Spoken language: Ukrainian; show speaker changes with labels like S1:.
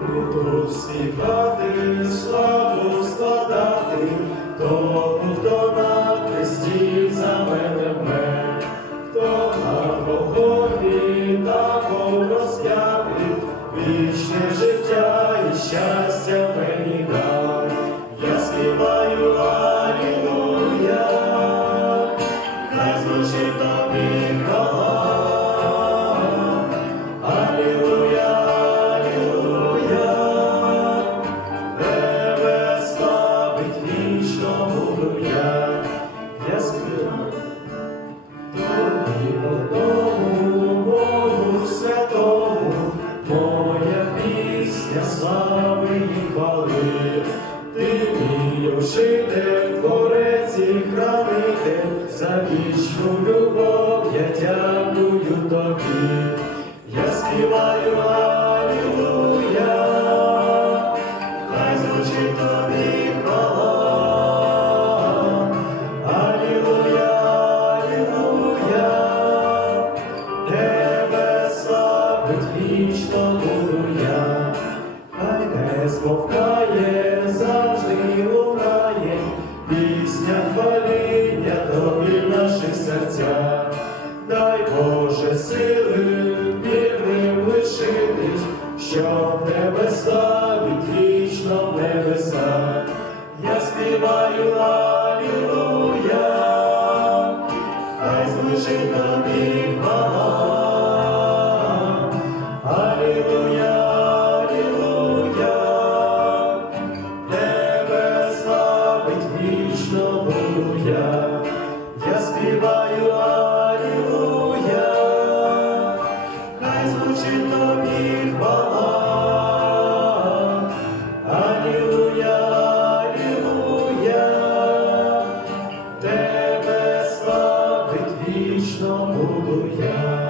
S1: буду співати, славу складати, хто на хресті за мене хто на Голгофі таком розп'ятий, вічне життя і щастя мені. Я співаю Алілуя, хай звучить тобі хвала. Слави і хвали. Ти мій учитель, творець змовкає, завжди лунає, пісня хваління тобі в наших серцях, дай Боже сили вірним лишитись, щоб тебе славить вічно небеса. Я співаю, алілуя, хай звучить тобі. Я співаю Алілуя, хай звучить тобі хвала, Алілуя, Алілуя, тебе славить буду я.